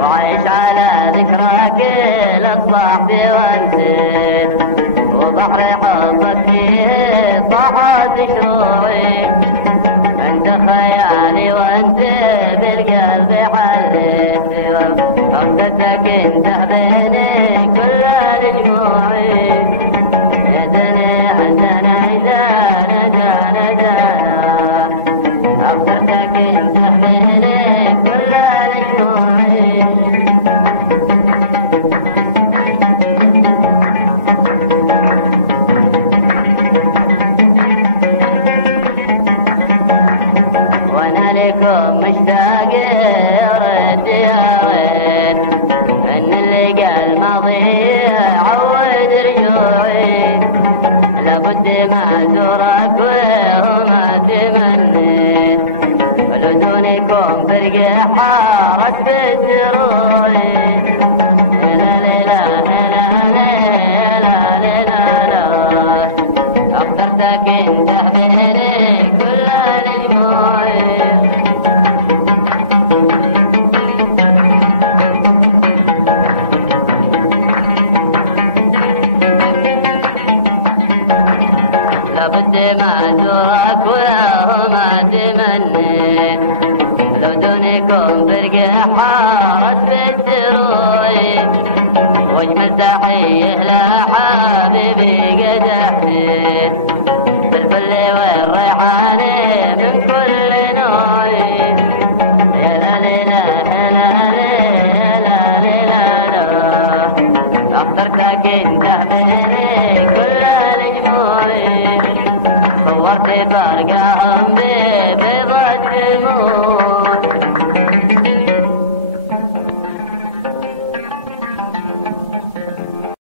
وعيش على ذكراك للصاحب وانسيت، وبحر حبك فيه طاحت شروعي، انت خيالي وانت بالقلب حليت، وقتك انت بيني كل الجموعي، يا دنيا عندنا عندنا جانا اخترتك انت بيني كل الجموعي. وانا لكم مشتاق رد يا وين، ان اللي قال ماضي عود رجوعي، لابد ما ازورك وما تمنيت، ولدونكم برقي حارت بسروعي، لا لا لا لا لا لا لا، اخترتك انت بيني كل الجموعي. لابد ما ازورك وما تمنيت، لو دونكم برقي حارت بالدروي، واجمل تحيه لحبيبي قد احييت، بالفل والريحان